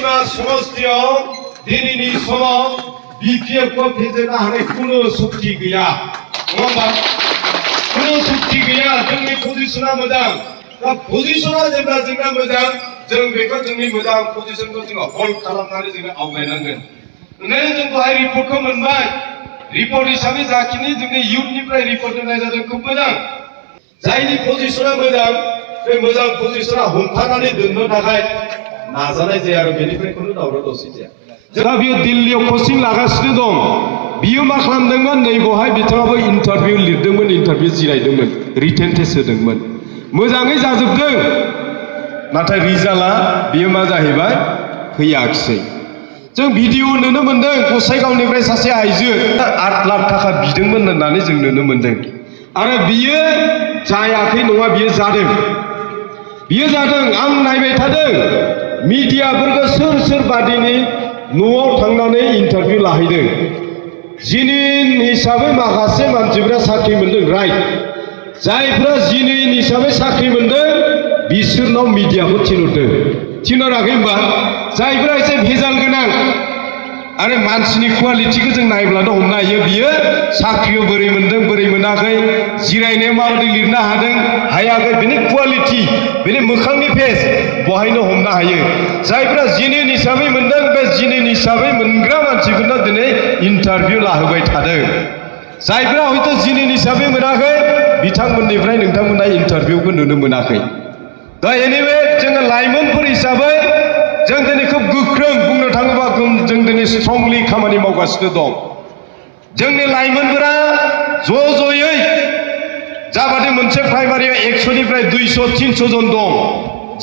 Koisima Somostion, Dinini Somo, BPF को भेजना हमें कुनो सुक्ति गया, कुनो सुक्ति गया, जोंनि पोजिशना मोजां, दा पोजिशना जेब्ला जोंना मोजां, जों बेखौ जोंनि मोजां पोजिशनखौ जोङो होल्ड खालामनानै जोङो आवगायनांगोन। ओंखायनो जों दहाय रिपर्टखौ मोनबाय, रिपर्ट हिसाबै जाखिनि जोंनि इयुथनिफ्राय रिपर्ट होनाय जादों खोब मोजां। जायनि पोजिशना मोजां, बे मोजां पोजिशना हमथानानै दोननो थाखाय नाजानाय जाया आरो बेनिफ्राय खुनु दावराव दावसि जाया। दा बियो दिल्लीयाव कचिं लागासिनो दं। बियो मा खालामदोंमोन नै बहाय बिथाङाबो इन्टारभिउ लिरदोंमोन, इन्टारभिउ जिरायदोंमोन, रिटेन टेस्ट होदोंमोन। मोजाङै जाजोबदों। नाथाय रिजाल्टआ बियो मा जाहैबाय फैयाखिसै। जों भिडिअ नुनो मोनदों गसाइगावनिफ्राय सासे आइजो 8 लाख थाखा बिदोंमोन होननानै जों नुनो मोनदों। आरो बियो जायाखै नङा, बियो जादों। बियो जादों। आं नायबाय थादों मिडियाफोरखौ सोर बादिनि न'आव थांनानै इन्टारभिउ लाहैदों। जिनिन हिसाबै माखासे मानसिफ्रा साख्रि मोनदों, राइट। जायफ्रा जिनिन हिसाबै साख्रि मोनदों बिसोरनाव मिडियाखौ थिनहरदों, थिनहराखै होनबा? जायफ्रा एसे भेजाल गोनां आरो मानसिनि क्वालिटिखौ जों नायब्लानो हमनो हायो बियो साख्रियाव बोरै मोनदों बोरै मोनाखै, जिरायनायाव माबायदि लिरनो हादों हायाखै, बेनि क्वालिटि, बेनि मोखांनि फेस बहायनो हमनो हायो। जायफ्रा जिनिन हिसाबै मोनदों बे जिनिन हिसाबै मोनग्रा मानसिफोरनो दिनै इन्टारभिउ लाहोबाय थादों। जायफ्रा हयथ' जिनिन हिसाबै मोनाखै बिथांमोननिफ्राय नोंथांमोना इन्टारभिउखौ नुनो मोनाखै। दा एनिवे जोङो लाइमोनफोर हिसाबै जों दिनै खोब गोख्रों, बुंनो थाङोबा जों दिनै स्ट्रंलि खामानि मावगासिनो दं। जोंनि लाइमोनफोरा ज'यै जाबादि मोनसे प्राइमारियाव 100निफ्राय 200-300 जन दं।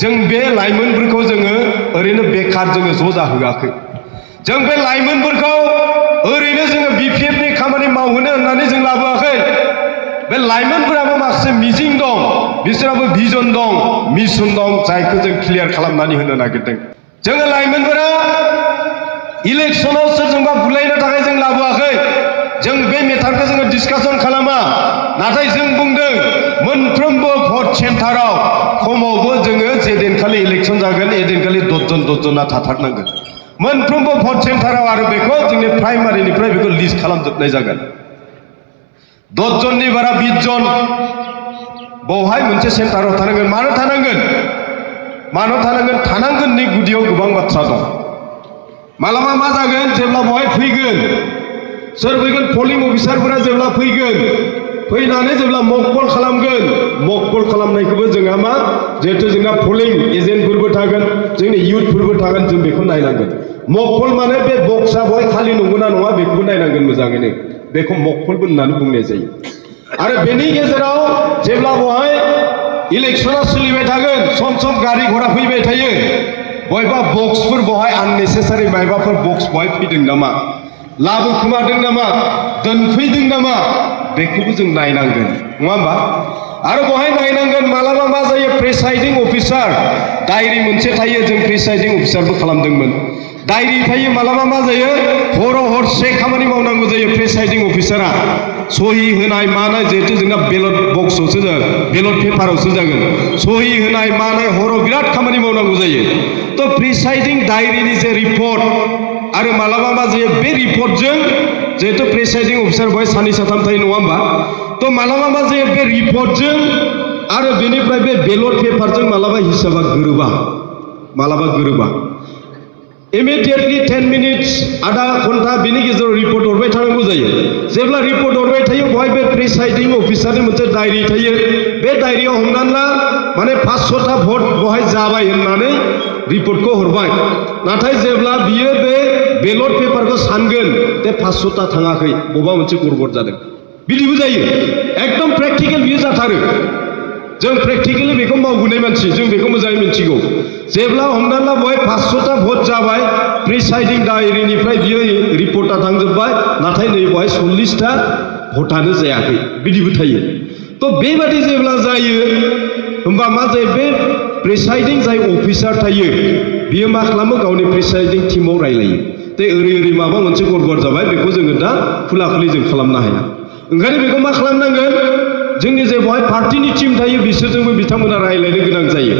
जों बे लाइमोनफोरखौ जोङो ओरैनो बेकार जोङो ज' जाहोआखै। जों बे लाइमोनफोरखौ ओरैनो जोङो बिपिएफनि खामानि मावहोनो होननानै जों लाबोआखै। बे लाइमोनफोराबो माखासे मिजिं दं, बिसोराबो भिजन दं, मिशन दं, जायखौ जों क्लियार खालामनानै होनो नागिरदों। जोङो लाइमोनफोरा इलेक्शनाव सोरजोंबा बुलायनो थाखाय जों लाबोआखै। जों बे मेटारखौ जोङो डिसकासन खालामा। नाथाय जों बुंदों मोनफ्रोमबो भट सेन्टाराव खमावबो जोङो जे दिनखालि इलेक्शन जागोन एदिनखालि 10 जना थाथारनांगोन मोनफ्रोमबो भट सेन्टाराव। आरो बेखौ जोंनि प्राइमारिनिफ्राय बेखौ लिस्ट खालामजोबनाय जागोन। 10 जननि बारा 20 जन बेवहाय मोनसे सेन्टाराव थानांगोन। मानो थानांगोन? मानो थानांगोन? थानांगोननि गुदियाव गोबां बाथ्रा दं। मालाबा मा जागोन जेब्ला बेवहाय फैगोन, सोर फैगोन? पलिं अफिसारफोरा जेब्ला फैगोन, फैनानै जेब्ला मकपल खालामगोन, मकपल खालामनायखौबो जोंहा मा, जिहेतु जोंना पलिं एजेन्टफोरबो थागोन, जोंनि इयुथफोरबो थागोन, जों बेखौ नायनांगोन। मकपल माने बे बक्सआ बेवहाय खालि नंगौना नङा बेखौबो नायनांगोन मोजाङैनो। बेखौ मकपलबो होननानै बुंनाय जायो। आरो बेनि गेजेराव जेब्ला बेवहाय इलेक्शना सोलिबाय थागोन, सम गारि घोड़ा फैबाय थायो, बबेबा बक्सफोर बेवहाय आननेसेसारि मायबाफोर बक्स बेवहाय फैदों नामा, लाबोखोमादों नामा, दोनफैदों नामा, बेखौबो जों नायनांगोन, नङा होमबा? आरो बेवहाय नायनांगोन मालाबा मा जायो, प्रिसाइडिं अफिसार डायरि मोनसे थायो, जों प्रिसाइडिं अफिसारबो खालामदोंमोन। डायरि थायो, मालाबा मा जायो हरसे खामानि मावनांगौ जायो प्रिसाइडिं अफिसारा, सहि होनाय मानाय, जिहेतु जोंना बेलट बक्सआवसो जागोन, बेलट पेपारावसो जागोन, सहि होनाय मानाय हराव बिराद खामानि मावनांगौ जायो। तो प्रिसाइडिं डायरिनि जे रिपर्ट, आरो मालाबा मा जायो बे रिपर्टजों, जिहेतु प्रिसाइडिं अफिसार बेवहाय 2-3 थायो, नङा होमबा? तो मालाबा मा जायो बे रिपर्टजों आरो बेनिफ्राय बे बेलट पेपारजों मालाबा हिसाबा गोरोबा। इमिडिएटलि 10 मिनिट्स, आधा घन्टा बेनि गेजेराव रिपर्ट हरबाय थानांगौ जायो। जेब्ला रिपर्ट हरबाय थायो बेवहाय बे प्रिसाइडिं अफिसारनि मोनसे डायरि थायो। बे डायरियाव हमनानै ला माने 500टा भट बेवहाय जाबाय होननानै रिपर्टखौ हरबाय। नाथाय जेब्ला बियो बे बेलट पेपारखौ सानगोन, बे 500टा थाङाखै, बबेबा मोनसे गड़बड़ जादों, बिदिबो जायो। एकदम प्रेक्टिकल बियो जाथारो। जों प्रेक्टिकली बेखौ मावबोनाय मानसि, जों बेखौ मोजाङै मिथिगौ। जेब्ला हमनानै ला बेवहाय 500टा भट जाबाय, प्रिसाइडिं डायरिनिफ्राय बियो रिपर्टआ थांजोब्बाय, नाथाय नै बेवहाय 40टा भटानो जायाखै, बिदिबो थायो। तो बेबादि जेब्ला जायो होमबा मा जायो, बे प्रिसाइडिं जाय अफिसार थायो बियो मा खालामो, गावनि प्रिसाइडिं टीमाव रायलायो, दे ओरै माबा मोनसे गड़बड़ जाबाय, बेखौ जोङो दा खुला खुलि जों खालामनो हाया। ओंखायनो बेखौ मा खालामनांगोन, जोंनि जे बेवहाय पार्टीनि टीम थायो बिसोरजोंबो बिथांमोना रायलायनो गोनां जायो।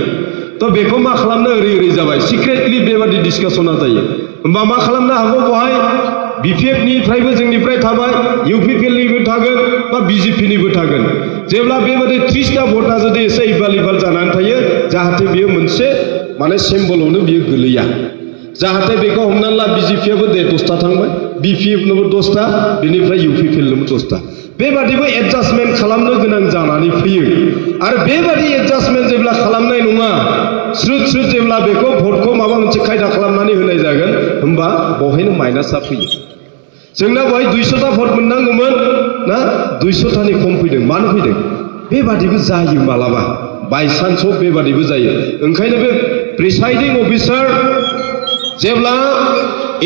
तो बेखौ मा खालामनो ओरै जाबाय सिक्रेटलि बेबादि डिसकासना जायो होमबा मा खालामनो हागौ बहाय BPF निफ्रायबो जोंनिफ्राय थाबाय UPPL निबो थागोन बा BJP निबो थागोन जेब्ला बेबादि 30टा भटआ जुदि एसे इभाल जानानै थायो जाहाथे बियो मोनसे माने सिम्बलावनो बियो गोलैया जाहाथे बेखौ हमनानै ला BJP आबो 10टा थांबाय BPF नोबो 10टा बेनिफ्राय UPPL नोबो 10टा बेबादिबो एडजास्टमेन्ट खालामनो गोनां जानानै फैयो आरो बेबादि एडजास्टमेन्ट जेब्ला खालामनाय नङा स्रुत जेब्ला बेखौ भटखौ माबा मोनसे खायदा खालामनानै होनाय जागोन होमबा बहायनो माइनासआ फैयो जोंना बहाय 200टा भट मोननांगौमोन ना 200टानि खम फैदों मानो फैदों बेबादिबो जायो मालाबा बायसान्सआव बेबादिबो जायो ओंखायनो बे प्रिसाइडिं अफिसार जेब्ला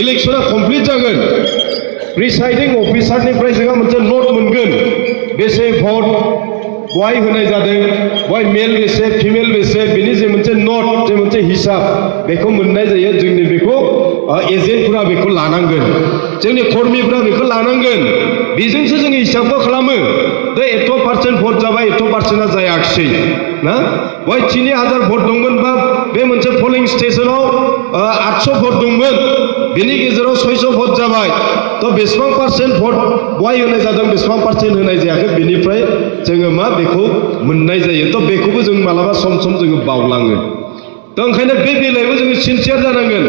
इलेक्शना कमप्लिट जागोन प्रिसाइडिं अफिसारनिफ्राय जोंहा मोनसे नोट मोनगोन बेसे भट बहाय होनाय जादों बहाय मेल बेसे फिमेल बेसे बेनि जे मोनसे नोट जे मोनसे हिसाब बेखौ मोननाय जायो जोंनि बेखौ एजेन्टफोरा बेखौ लानांगोन जोंनि कर्मीफोरा बेखौ लानांगोन बेजोंसो जों हिसाबखौ खालामो दा 8% भट जाबाय 8%आ जायाखिसै ना बहाय 3000 भट दंमोनबा बे मोनसे पोलिं स्टेशनाव 800 भट दंमोन बेनि गेजेराव 600 भट जाबाय तो बेसेबां पार्सेन्ट भट बहाय होनाय जादों बेसेबां पार्सेन्ट होनाय जायाखै बेनिफ्राय जोङो मा बेखौ मोननाय जायो तो बेखौबो जों मालाबा सम जोङो बावलाङो तो ओंखायनो बे बेलायावबो जोङो सिनसियार जानांगोन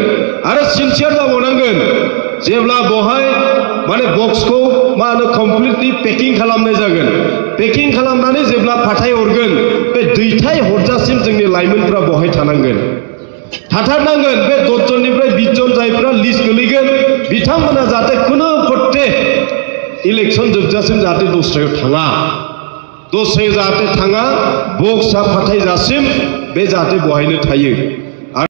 आरो सिनसियार जाबावनांगोन जेब्ला बहाय माने बक्सखौ मा होनो कमप्लिटलि पेकिं खालामनाय जागोन पेकिं खालामनानै जेब्ला फाथाय हरगोन बे दैथाय हरजासिम जोंनि लाइमोनफ्रा बहाय थानांगोन थाथारनांगोन बे 10 जननिफ्राय 20 जन जायफ्रा लिस्ट गोलैगोन बिथांमोना जाहाथे खुनु पट्टे इलेक्शन जोबजासिम जाहाथे दस्रायाव थाङा बक्सआ फाथायजासिम बे जाहाथे बहायनो थायो